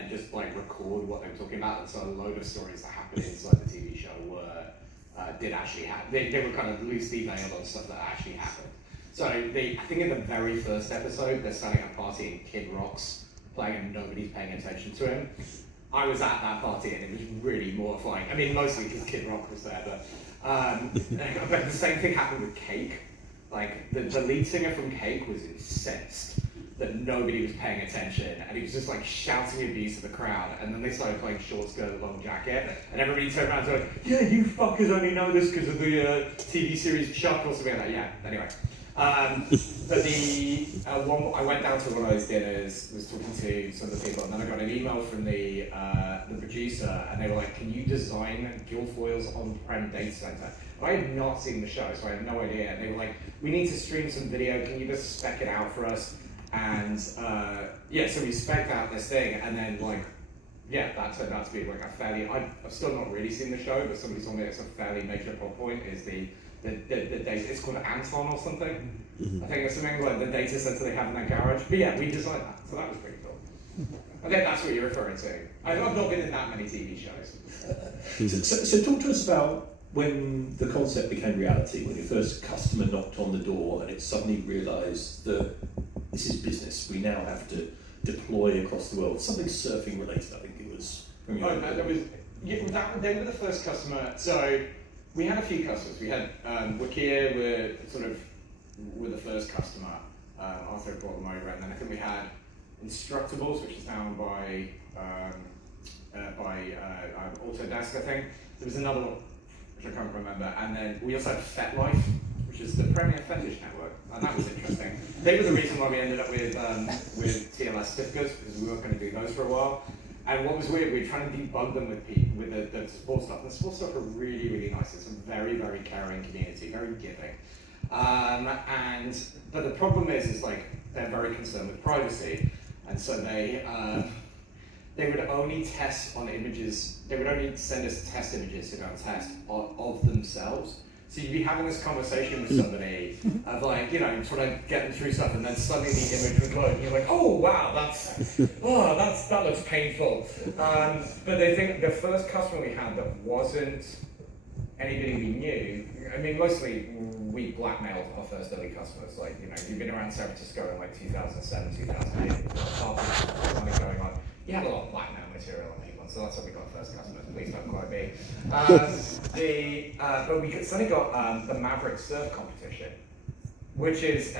then just like record what they were talking about. And so a load of stories that happened inside the TV show did actually happen. They were kind of loosely veiled on stuff that actually happened. So I think in the very first episode, they're starting a party and Kid Rock's playing and nobody's paying attention to him. I was at that party and it was really mortifying. I mean, mostly because Kid Rock was there, but the same thing happened with Cake. Like, the lead singer from Cake was incensed that nobody was paying attention, and he was just like shouting abuse at the crowd, and then they started playing Short Skirt, Long Jacket, and everybody turned around and was like, yeah, you fuckers only know this because of the TV series Chuck or something like that. Yeah, anyway. But I went down to one of those dinners, was talking to some of the people, and then I got an email from the producer, and they were like, can you design Guilfoyle's on-prem data center? I had not seen the show, so I had no idea. And they were like, we need to stream some video, can you just spec it out for us? And so we spec'd out this thing, and then that turned out to be like a fairly, I've still not really seen the show, but somebody told me it's a fairly major plot point, is the data, it's called Anton or something. I think it's something like the data center they have in their garage. But yeah, we designed that, so that was pretty cool. I think that's what you're referring to. I've not been in that many TV shows. So talk to us about when the concept became reality, when your first customer knocked on the door and it suddenly realised that this is business, we now have to deploy across the world. Something surfing related, I think it was. They were the first customer. So we had a few customers. We had Wikia were the first customer. Arthur brought them over, and then I think we had Instructables, which is now owned by Autodesk, I think. There was another one, which I can't remember, and then we also had FetLife, which is the Premier Fetish Network, and that was interesting. They were the reason why we ended up with TLS stickers, because we weren't going to do those for a while. And what was weird, we were trying to debug them with the support stuff. And the support stuff are really, really nice. It's a very, very caring community, very giving. But the problem is like they're very concerned with privacy, and so they would only test on images. They would only send us test images to go and test of themselves. So you'd be having this conversation with somebody of like, trying to get them through stuff, and then suddenly the image would load, and you're like, oh wow, that looks painful. But they think the first customer we had that wasn't anybody we knew, I mean, mostly we blackmailed our first early customers. Like, you've been around San Francisco in like 2007, 2008, something going on. You had a lot of blackmail material on people, so that's how we got first customers. Please don't quote me. But we suddenly got the Maverick Surf competition, which is,